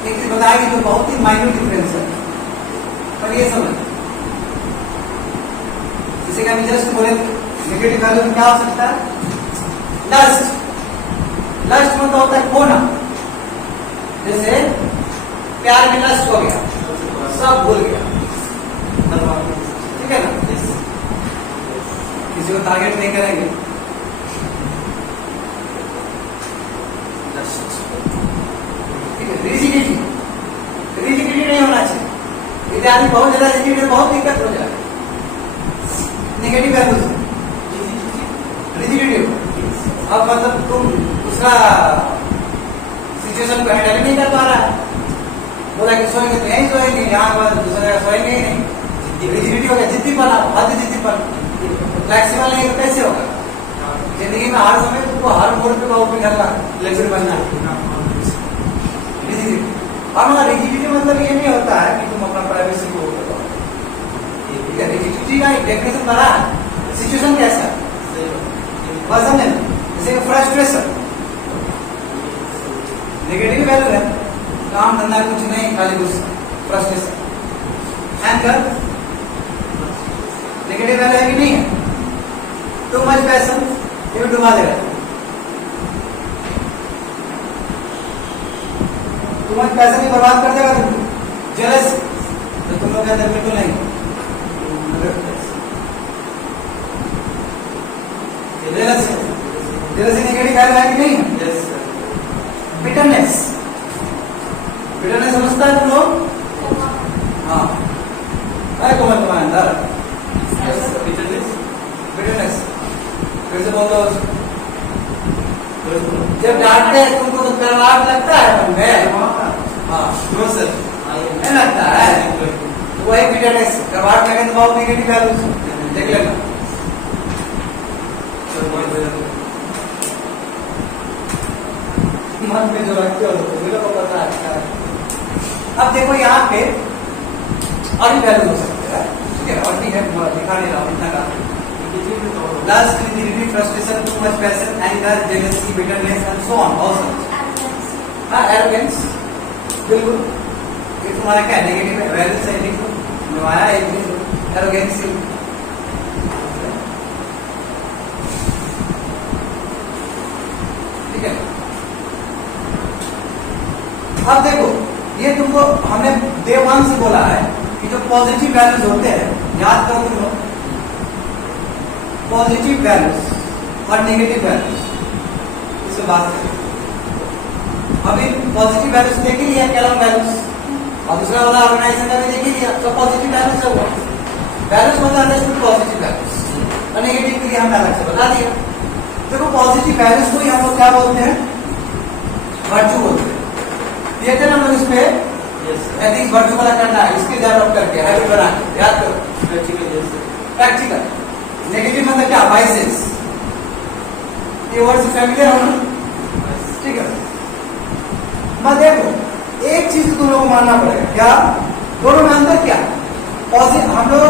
एक चीज बताया कि जो बहुत ही माइन्यूट डिफरेंस है, पर ये समझ, जैसे कि हम जस्ट बोले नेगेटिव वैल्यू में क्या हो सकता है? लस्ट, लस्ट मतलब होता है खोना। जैसे प्यार में लस्ट हो गया, सब भूल गया, ठीक है ना? किसी को टारगेट नहीं करेंगे, ठीक है? रिजिडिटी, रिजिडिटी नहीं होना चाहिए। यदि आदमी बहुत ज्यादा रिजिडिटी है, बहुत दिक्कत हो जाए। नेगेटिव वैल्यूज, रिजिडिटी, अब मतलब तुम दूसरा सिचुएशन को हैंडल नहीं कर पा रहा है, बोला कि सोएंगे तो यहीं सोएंगे, यहाँ पर दूसरी जगह सोएंगे ही नहीं। रिजिडिटी हो गया, जिद्दीपन, हद जिद्दीपन, फ्लेक्सिबल नहीं तो कैसे होगा? जिंदगी में हर समय तुमको हर मोड़ पे बाबू करना, फ्लेक्सिबल बनना। और रिजिडिटी मतलब ये नहीं होता है कि तुम अपना प्राइवेसी को ठीक है? रिजिडिटी का एक डेफिनेशन बना है, सिचुएशन कैसा है बस समझे ना? जैसे फ्रस्ट्रेशन नेगेटिव वैल्यू है, काम धंधा कुछ नहीं, खाली गुस्सा, फ्रस्ट्रेशन। एंकर नेगेटिव वैल्यू है कि नहीं है? टू मच पैशन, ये भी डुबा देगा। टू मच पैशन ही बर्बाद कर देगा तुमको। जेलस तो तुम लोग के अंदर बिल्कुल नहीं। जेलसी नेगेटिव वैल्यू है कि नहीं है? Yes sir. बिटरनेस, बिटरनेस समझता है तुम लोग? हाँ, है कौन तुम्हारे अंदर? बिटरनेस फिर से बोल दो। जब डांटते हैं तुमको तो करवाट लगता है मन में? हाँ नो सर, नहीं लगता है? तो वही बिटरनेस, करवाट लगे तो बहुत नेगेटिव वैल्यूज देख लेना। मन में जो रखते हो मुझे को पता है। अब देखो यहाँ पे और भी वैल्यू हो सकते हैं, ठीक है? और भी है, दिखा नहीं रहा हूँ इतना का। Lust, rigidity, frustration, too much passion, anger, jealousy, bitterness, and so on. All such. हाँ, arrogance, बिल्कुल। ये तुम्हारा क्या नेगेटिव है? वैल्यू से लिखो, नवाया एक लिखो, arrogance। ठीक है? अब देखो, ये तुमको हमने डे 1 से बोला है कि जो पॉजिटिव वैल्यूज होते हैं, याद करो तुम लोग, पॉजिटिव वैल्यूज और नेगेटिव वैल्यूज, इससे बात करें। अभी पॉजिटिव वैल्यूज देख ही लिया, कैलम वैल्यूज, और दूसरा वाला ऑर्गेनाइजेशन का भी देख ही लिया, तो पॉजिटिव वैल्यूज है वो। वैल्यूज मतलब अंडरस्टूड पॉजिटिव वैल्यूज, और नेगेटिव के लिए हमने अलग से बता दिया। देखो पॉजिटिव वैल्यूज को ही हम लोग क्या बोलते हैं, वर्चू बोलते हैं। ये थे ना हम लोग इस पे एथिक्स वर्चू वाला करना है, इसके डेवलप करके हैबिट बना के, याद करो। प्रैक्टिकल नेगेटिव मतलब क्या, वाइसेस, ये वर्ड से फैमिलियर हो ना, ठीक है। मैं देखो एक चीज तुम लोग को मानना पड़ेगा, क्या दोनों में अंतर क्या, हम लोग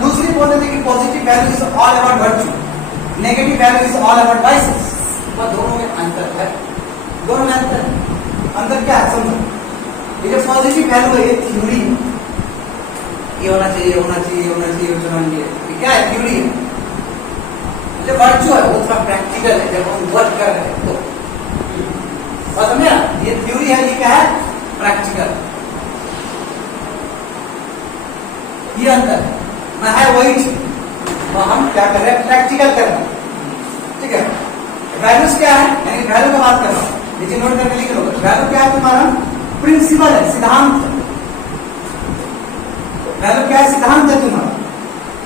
दूसरी बोलते थे कि positive value is all about virtue, negative value is all about vices. पर दोनों में अंतर है, दोनों में अंतर है। अंतर क्या है समझो, ये जो पॉजिटिव वैल्यू है ये थ्योरी है, ये होना चाहिए, ये होना चाहिए, ये होना चाहिए, ये होना चाहिए, ये क्या है, थ्योरी है। जो वर्चू है वो थोड़ा प्रैक्टिकल है, जब हम वर्क कर रहे हैं तो, और समझे ना, ये थ्योरी है, ये क्या है, प्रैक्टिकल। ये अंतर ना है, वही चीज तो हम क्या कर रहे हैं, प्रैक्टिकल कर रहे हैं, ठीक है। वैल्यूज क्या है, यानी वैल्यू का बात कर रहा हूं, नीचे नोट करके लिख लो। वैल्यू क्या है तुम्हारा, प्रिंसिपल है, सिद्धांत। वैल्यू क्या है, सिद्धांत है तुम्हारा,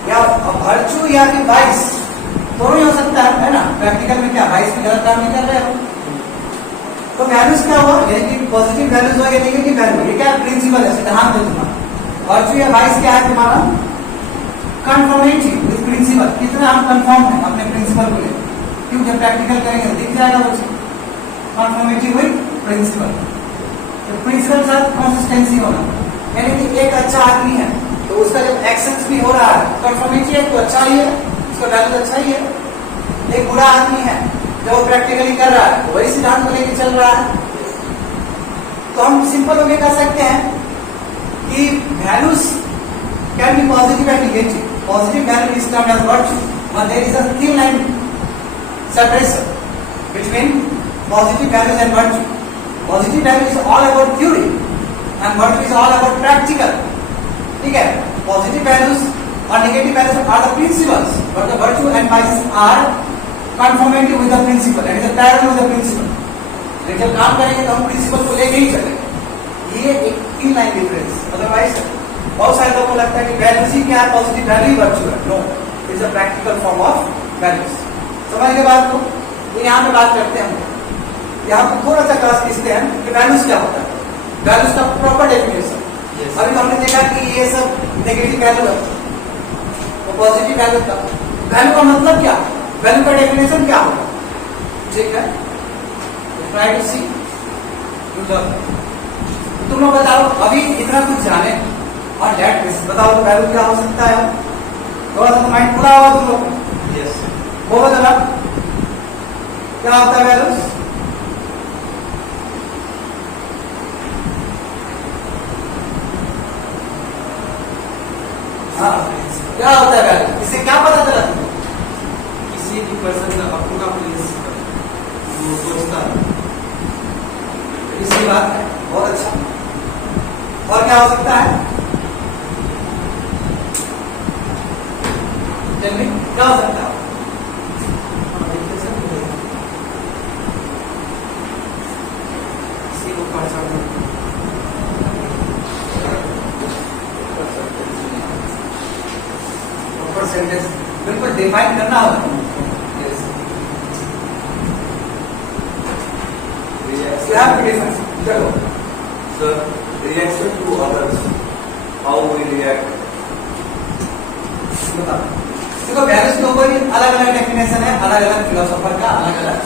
या वर्चू या फिर वाइस, दोनों ही हो सकता है ना। प्रैक्टिकल में क्या, वाइस में गलत काम नहीं कर रहे हो। तो वैल्यूज क्या हुआ, यानी कि पॉजिटिव वैल्यूज हो या नेगेटिव वैल्यू, ये क्या प्रिंसिपल है, सिद्धांत है तुम्हारा। वर्चू या वाइस क्या है तुम्हारा, कंफर्मेटी विद प्रिंसिपल, कितना हम कंफर्म है अपने प्रिंसिपल को लेकर, क्यों जब प्रैक्टिकल करेंगे तो दिख जाएगा वो चीज। कंफर्मेटी विद प्रिंसिपल, तो प्रिंसिपल के साथ कंसिस्टेंसी होना, यानी कि एक अच्छा आदमी है तो उसका जब एक्शंस भी हो रहा है, कंफर्मेटी है तो अच्छा ही है, उसका वैल्यू अच्छा ही है। एक बुरा आदमी है जब वो प्रैक्टिकली कर रहा है तो वही सिद्धांत को लेकर चल रहा है। तो हम सिंपल होके कह सकते हैं कि values can be positive and negative. Positive value is termed as virtue, but there is a thin line separation between positive values and virtue. Positive value is all about theory and virtue is all about practical. ठीक है, positive values और negative values are the principles, but the virtue and vices are conformity with the principle and is a parallel with the principle. लेकिन जब काम करेंगे तो हम प्रिंसिपल को लेके ही चलेंगे। ये एक thin line difference। अदरवाइज बहुत सारे लोगों को लगता है कि वैल्यूज ही क्या है, पॉजिटिव वैल्यू वर्चू है। No, it is a practical form of values. समझ के बात को, ये यहाँ पे बात करते हैं हम, यहाँ पे थोड़ा सा क्लास खींचते हैं कि वैल्यूज क्या होता है, वैल्यूज का प्रॉपर डेफिनेशन। अभी हमने देखा कि ये सब नेगेटिव वैल्यू है, तो पॉजिटिव वैल्यू का वैल्यू का मतलब क्या, वैल्यू का डेफिनेशन क्या होगा, ठीक है। ट्राई टू सी, तुम लोग बताओ, अभी इतना कुछ जाने और डेट बेसिस बताओ तो वैल्यू क्या हो सकता है। थोड़ा सा माइंड खुला होगा तुम लोग, यस बोलो जरा क्या होता है वैल्यूज। हाँ, क्या होता है वैल्यू, इससे क्या पता चला तुमको, किसी भी पर्सन का अपना प्रिंसिपल वो सोचता है, इसकी बात है, बहुत अच्छा। और क्या हो सकता है, चलिए क्या हो सकता है, किसी को पहचान सेंटेंस बिल्कुल डिफाइन करना होगा। चलो sir, reaction to others, how we react. बताओ, देखो वैल्यूज के ऊपर अलग अलग डेफिनेशन है, अलग अलग फिलोसोफर का अलग अलग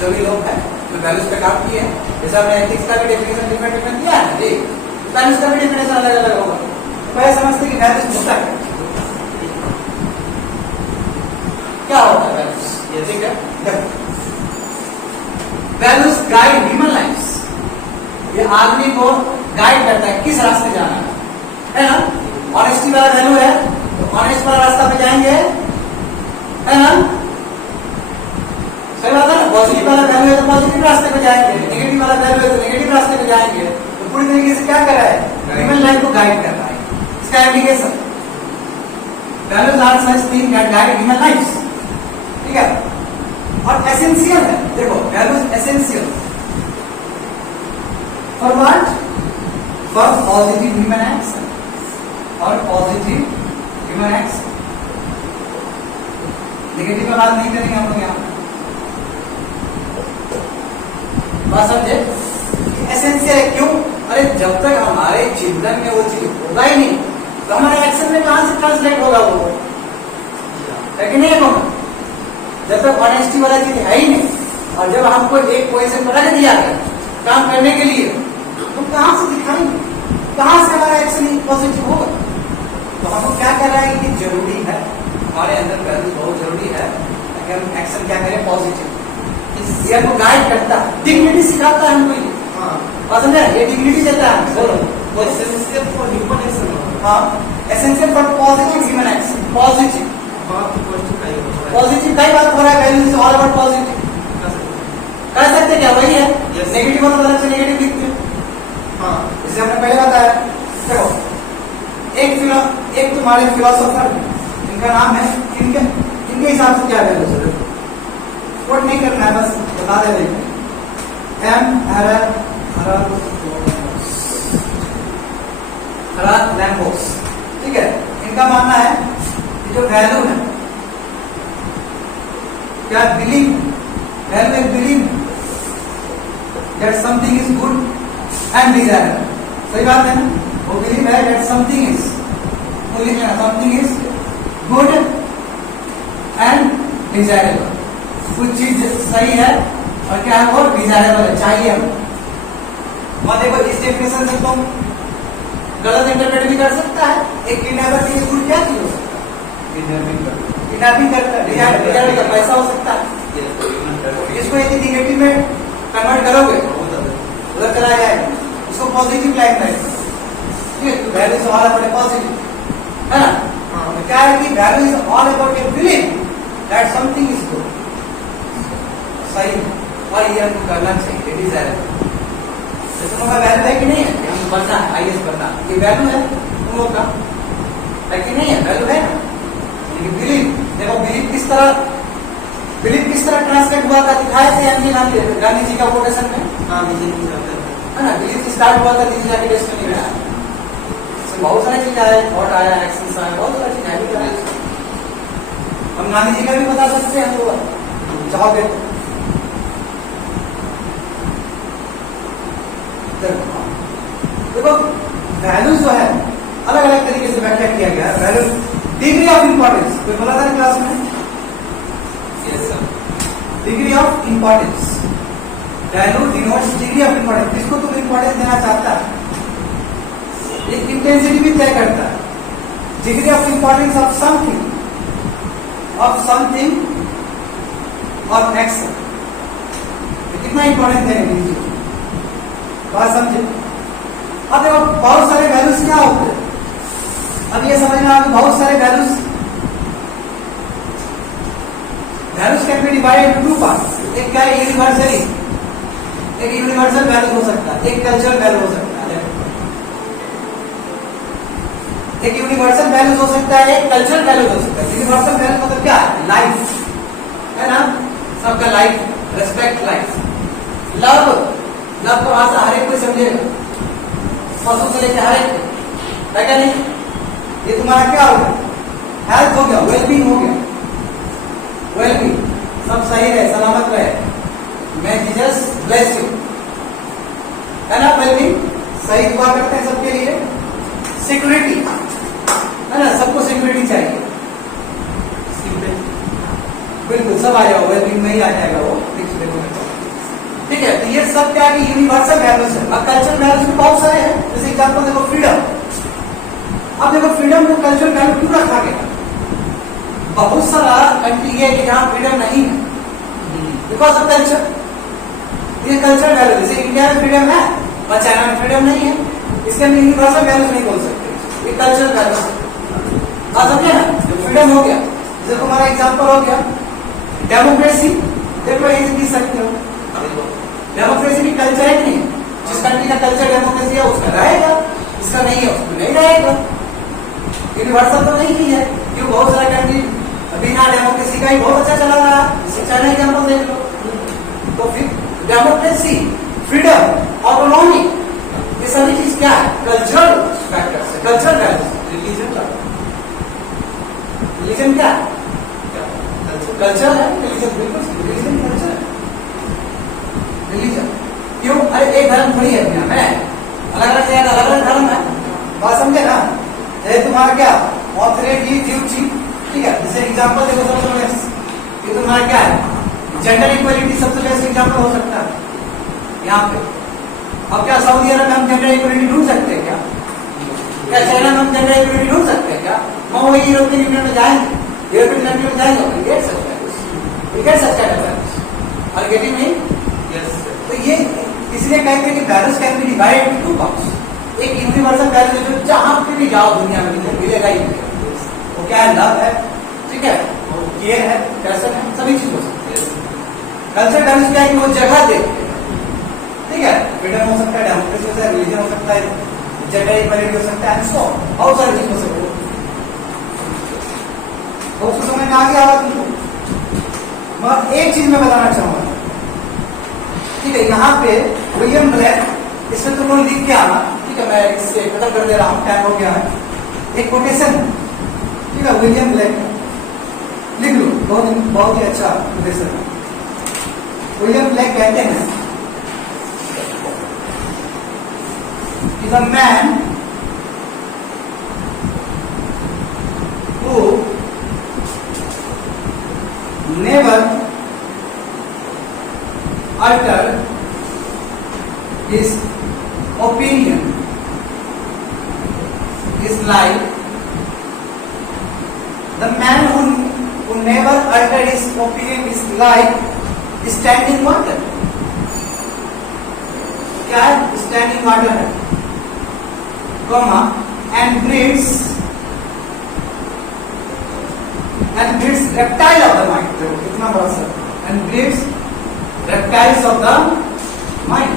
जो भी लोग हैं जो वैल्यूज पे काम किए हैं। जैसे हमने एथिक्स का भी डेफिनेशन डिफरेंट दिया है जी, वैल्यूज का भी डेफिनेशन अलग अलग होगा। तो पहले समझते कि वैल्यूज होता है क्या होता है वैल्यूज, ये ठीक है। वैल्यूज गाइड ह्यूमन लाइफ्स, ये आदमी को गाइड करता है किस रास्ते जाना है ना। ऑनेस्टी वाला वैल्यू है तो ऑनेस्ट वाला रास्ता पे जाएंगे, है ना, सही बात है ना। पॉजिटिव वाला वैल्यू है तो पॉजिटिव रास्ते पे जाएंगे, नेगेटिव वाला वैल्यू है तो नेगेटिव रास्ते पे जाएंगे। तो पूरी तरीके से क्या कर रहा है, ह्यूमन लाइफ को गाइड कर रहा है। इसका indication values are such thing that guide human life. ठीक है, और एसेंशियल है, देखो values essential for what, for positive human action और पॉजिटिव ह्यूमन एक्शन। नेगेटिव का बात नहीं करेंगे हम लोग यहाँ, बात समझे? एसेंशियल है, क्यों? अरे जब तक हमारे चिंतन में वो चीज होगा ही नहीं तो हमारे एक्शन में कहां से ट्रांसलेट होगा वो, है कि नहीं होगा? जब तक ऑनेस्टी वाला चीज है ही नहीं, और जब हमको एक पोजीशन पर रख दिया गया काम करने के लिए, तो कहां से दिखाएंगे, कहां से हमारा एक्शन पॉजिटिव होगा? तो हमको क्या कर रहा है कि जरूरी है, हमारे अंदर वैल्यू बहुत जरूरी है कि हम एक्शन क्या करें पॉजिटिव। ये हमको गाइड करता है, डिग्निटी सिखाता है हमको ये। हाँ, और समझे, ये डिग्निटी देता है। बोलो, वो एसेंशियल फॉर ह्यूमन एक्शन। हाँ, essential for positive human action. Positive बात तो पॉजिटिव का ही होता है। पॉजिटिव कई बात हो रहा है, value is all about positive. कर सकते क्या? वही है, Yes. नेगेटिव वाला तरफ से नेगेटिव लिखते हैं। हाँ, जैसे हमने पहले बताया, देखो एक तुम्हारे फिलोसोफर, इनका नाम है, इनके हिसाब से क्या वैल्यू है, कोट नहीं करना है, बस बता दे रहे लैम्बोस। ठीक है, इनका मानना है कि जो वैल्यू है, क्या बिलीव, वैल्यू एक believe that something is good and desirable. सही बात है ना? वो बिलीव है that something is, something is good and desirable. कुछ चीज सही है और क्या है, वो डिजायरेबल है, चाहिए हमको। मान देखो, इस डेफिनेशन से तुम गलत इंटरप्रेट भी कर सकता है। एक किडनैपर के लिए गुड क्या चीज हो सकता है? किडनैपिंग करता है, डिजायरेबल का पैसा हो सकता है। इसको यदि निगेटिव में कन्वर्ट करोगे उधर चला जाएगा, इसको पॉजिटिव लाइन में, ठीक है, तो value is all about positive, है ना? तो क्या है कि value is all about A believe that something is good, सही है, और ये हमको करना चाहिए, डिजायरेबल। जैसे तुम लोग वैल्यू है कि नहीं है, हम बनना है, आईएएस बनना, ये वैल्यू है तुम लोग का, है कि नहीं है? वैल्यू है ना? लेकिन बिलीव, देखो बिलीव किस तरह ट्रांसलेट हुआ था, दिखाए थे गांधी जी का कोटेशन में। हाँ, है ना? बिलीव स्टार्ट हुआ था दिल्ली जाके डेस्टिनी में आया, बहुत सारी चीजें आए, थॉट आया, एक्शन आया, बहुत सारी चीजें आया। हम गांधी जी का भी बता सकते हैं लोग चाहोगे तो। देखो वैल्यू जो है अलग अलग तरीके से व्याख्या किया गया है। वैल्यू डिग्री ऑफ इंपॉर्टेंस, कोई बोला था क्लास में? Degree of importance, value denotes degree of importance, किसको तुम इंपॉर्टेंस देना चाहता है, एक इंटेंसिटी भी तय करता है। Degree of importance of something और एक्शन, कितना इंपॉर्टेंस देंगे, बात समझे? अब देखो बहुत सारे वैल्यूज क्या होते हैं, अब ये समझना है, बहुत सारे values can B divided into two parts. एक क्या है, यूनिवर्सली, एक यूनिवर्सल वैल्यू हो सकता है, एक कल्चरल वैल्यू हो सकता है। एक यूनिवर्सल वैल्यू हो सकता है, एक कल्चरल वैल्यू हो सकता है। यूनिवर्सल वैल्यू मतलब क्या है, लाइफ, है ना? सबका लाइफ, रेस्पेक्ट लाइफ, लव को भाषा हर एक कोई समझेगा, पशु से लेकर हर एक, है क्या नहीं? ये तुम्हारा क्या हो गया, हेल्थ हो गया, वेलबींग हो गया, वेलबींग, सब सही रहे, सलामत रहे, मैं जीसस ब्लेस यू, है ना? वेलबींग, सही दुआ करते हैं सबके लिए। सिक्योरिटी, है ना? सबको सिक्योरिटी चाहिए, बिल्कुल सब आ जाओ, वेलबींग में ही आ जाएगा वो, ठीक है? तो ये सब क्या है, यूनिवर्सल वैल्यूज है। अब कल्चरल वैल्यूज भी बहुत सारे हैं, जैसे एग्जांपल देखो फ्रीडम। अब देखो फ्रीडम को कल्चरल वैल्यू क्यों रखा गया? बहुत सारा कंट्री है कि जहां फ्रीडम नहीं है, बिकॉज ऑफ कल्चर। ये कल्चरल वैल्यू, जैसे इंडिया में फ्रीडम है और चाइना में फ्रीडम नहीं है, इसके हम यूनिवर्सल वैल्यूज नहीं बोल सकते, ये कल्चरल वैल्यूज। बात समझे ना? जो फ्रीडम हो गया, जैसे तुम्हारा एग्जाम्पल हो गया डेमोक्रेसी, देखो ये जीत सकते हो, डेमोक्रेसी भी कल्चर है कि नहीं? जिस कंट्री का कल्चर डेमोक्रेसी है उसका रहेगा, इसका नहीं है उसमें नहीं रहेगा। यूनिवर्सल तो नहीं ही है, क्यों बहुत सारा कंट्री बिना डेमोक्रेसी का ही बहुत अच्छा चला रहा है। जैसे चाइना एग्जाम्पल देख लो। तो फिर डेमोक्रेसी, फ्रीडम, ऑटोनॉमी, ये सभी चीज क्या है? कल्चरल फैक्टर्स है, कल्चरल वैल्यूज। रिलीजन का रिलीजन क्या है? कल्चर कल्चर है। रिलीजन बिल्कुल, रिलीजन कल्चर है। रिलीजन क्यों? अरे एक धर्म थोड़ी है दुनिया में, अलग अलग जगह अलग अलग धर्म है। बात समझे ना? जैसे तुम्हारा क्या ऑथोरिटी ड्यूटी, ठीक है। जैसे एग्जांपल देखो सबसे बेस्ट, ये तुम्हारा क्या है? जेंडर इक्वलिटी सबसे बेस्ट एग्जांपल हो सकता है यहाँ पे। अब क्या सऊदी अरब में हम जेंडर इक्वलिटी ढूंढ सकते हैं क्या? क्या चाइना में हम जेंडर इक्वलिटी ढूंढ सकते हैं क्या? हम वही यूरोपियन यूनियन में जाएंगे, यूरोपियन कंट्री में जाएंगे, we get such values, we get such kind of values. Are you getting me? Yes sir. तो ये इसलिए कहते हैं कि values can B divided into two parts. एक यूनिवर्सल वैल्यू जो जहां पे भी जाओ दुनिया में मिलेगा ही मिलेगा। वो क्या है? लव है, ठीक है, वो केयर है, पैशन है, सभी चीज हो सकती है। कल्चर वैल्यूज क्या है कि वो जगह देखते हैं, ठीक है। फ्रीडम हो सकता है, डेमोक्रेसी हो सकता है, रिलीजन हो सकता है, जेंडर इक्वालिटी हो सकता है, सो बहुत सारी चीज हो सकती है। बहुत समझ में आ गया होगा तुमको। मगर एक चीज मैं बताना चाहूंगा, ठीक है। यहाँ पे विलियम ब्लैक, इसमें तुम लोग लिख के आना, ठीक है। मैं इससे खत्म कर दे रहा हूँ, टाइम हो गया है। एक कोटेशन, ठीक है, विलियम ब्लैक लिख लो, बहुत ही अच्छा कोटेशन है। विलियम ब्लैक कहते हैं कि the man who never utter his opinion is like the man who never uttered his opinion is like standing water. क्या है? standing water है, comma and breeds reptile of the mind. देखो कितना बड़ा sir, and breeds reptiles of the mind.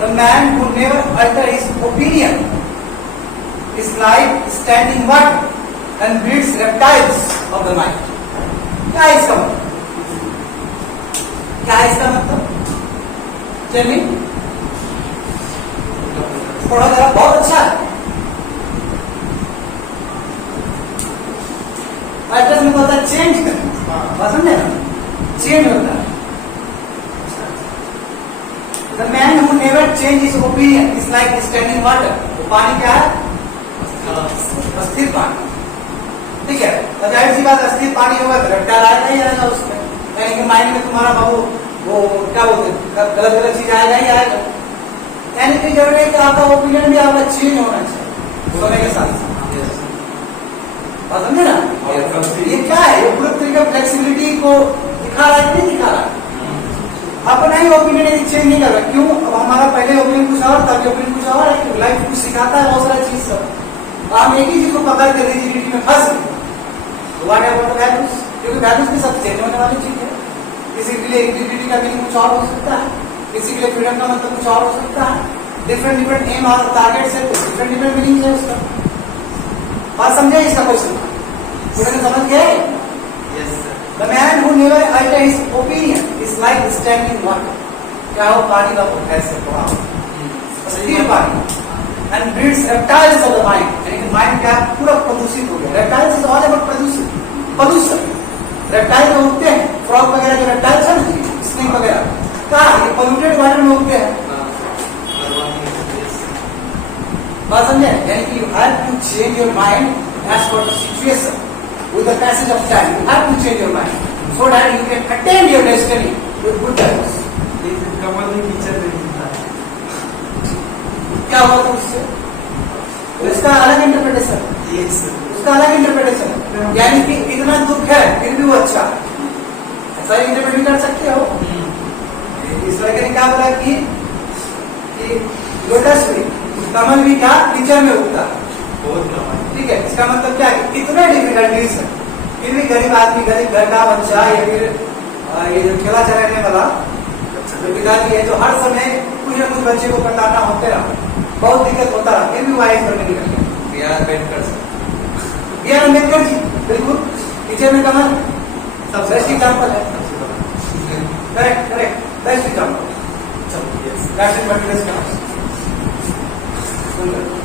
The man who never utter his opinion is like standing water and breeds reptiles of the mind. क्या है इसका मतलब? क्या है इसका मतलब? चलिए थोड़ा जरा, बहुत अच्छा है। एड्रेस में होता है चेंज करना, पसंद है ना? चेंज होता है। The man who never change his opinion is like standing water. तो पानी क्या है? अस्थिर पानी, ठीक है। तो जाहिर सी बात, अस्थिर पानी होगा तो रट्टा आएगा ही आएगा उसमें, यानी कि माइंड में तुम्हारा बाबू वो क्या बोलते हैं, गलत गलत चीज आएगा ही आएगा। यानी कि जरूरी है कि आपका ओपिनियन भी आपका चेंज होना चाहिए समय के साथ। समझे ना? ये क्या है? ये पूरे तरीके फ्लेक्सिबिलिटी को दिखा रहा है कि नहीं दिखा रहा है? अपना ही ओपिनियन यदि चेंज नहीं कर रहा, क्यों? अब हमारा पहले ओपिनियन कुछ और था, ओपिनियन कुछ और है। लाइफ कुछ सिखाता है, बहुत सारा चीज सब। हम एक ही चीज को पकड़ कर रिजिडिटी में फंस गए, तो व्हाट अबाउट वैल्यूज? क्योंकि वैल्यूज भी सब चेंज होने वाली चीज है। किसी के लिए रिजिडिटी का मीनिंग कुछ और हो सकता है, किसी के लिए फ्रीडम का मतलब कुछ और हो सकता है। डिफरेंट डिफरेंट एम और टारगेट है, तो डिफरेंट डिफरेंट मीनिंग है उसका। बात समझे इसका क्वेश्चन? स्टूडेंट समझ गए? Yes sir. The man who never utter his opinion is like standing water. क्या हो? पानी का ऐसे प्रभाव, स्थिर पानी। And breeds reptiles of the mind. यानी कि माइंड क्या पूरा प्रदूषित हो गया। Reptiles is all about pollution. Reptile में उगते हैं, फ्रॉग वगैरह जो रेप्टाइल्स है ना, स्नेक वगैरह, कहाँ? ये पोल्यूटेड वाटर में उगते हैं। बात समझे? यानी कि you have to change your mind as per the situation. With the passage of time, you have to change your mind so that you can attain your destiny with good values. कमल ने टीचर दे दिया, क्या हुआ था उससे? उसका अलग इंटरप्रिटेशन, उसका अलग इंटरप्रिटेशन। यानी कि इतना दुख है फिर भी वो अच्छा है, ऐसा इंटरप्रेट कर सकते हो। इस तरह के क्या बोला कि लोटस भी, कमल भी क्या टीचर में उगता है, ठीक है। इसका मतलब क्या है? इतने डिफिकल्टीज है फिर भी भी गरीब आदमी, गरीब घर का बच्चा या फिर ये जो ठेला चलाने वाला जो पिताजी है, जो हर समय कुछ न कुछ बच्चे को पढ़ाना होते रहा, बहुत दिक्कत होता रहा, फिर भी वो आईएएस करने निकल गया। B R Ambedkar sir. B R Ambedkar ji, बिल्कुल टीचर में कमल बेस्ट एग्जाम्पल है। Correct correct, best example. Yes. That's it, सुंदर।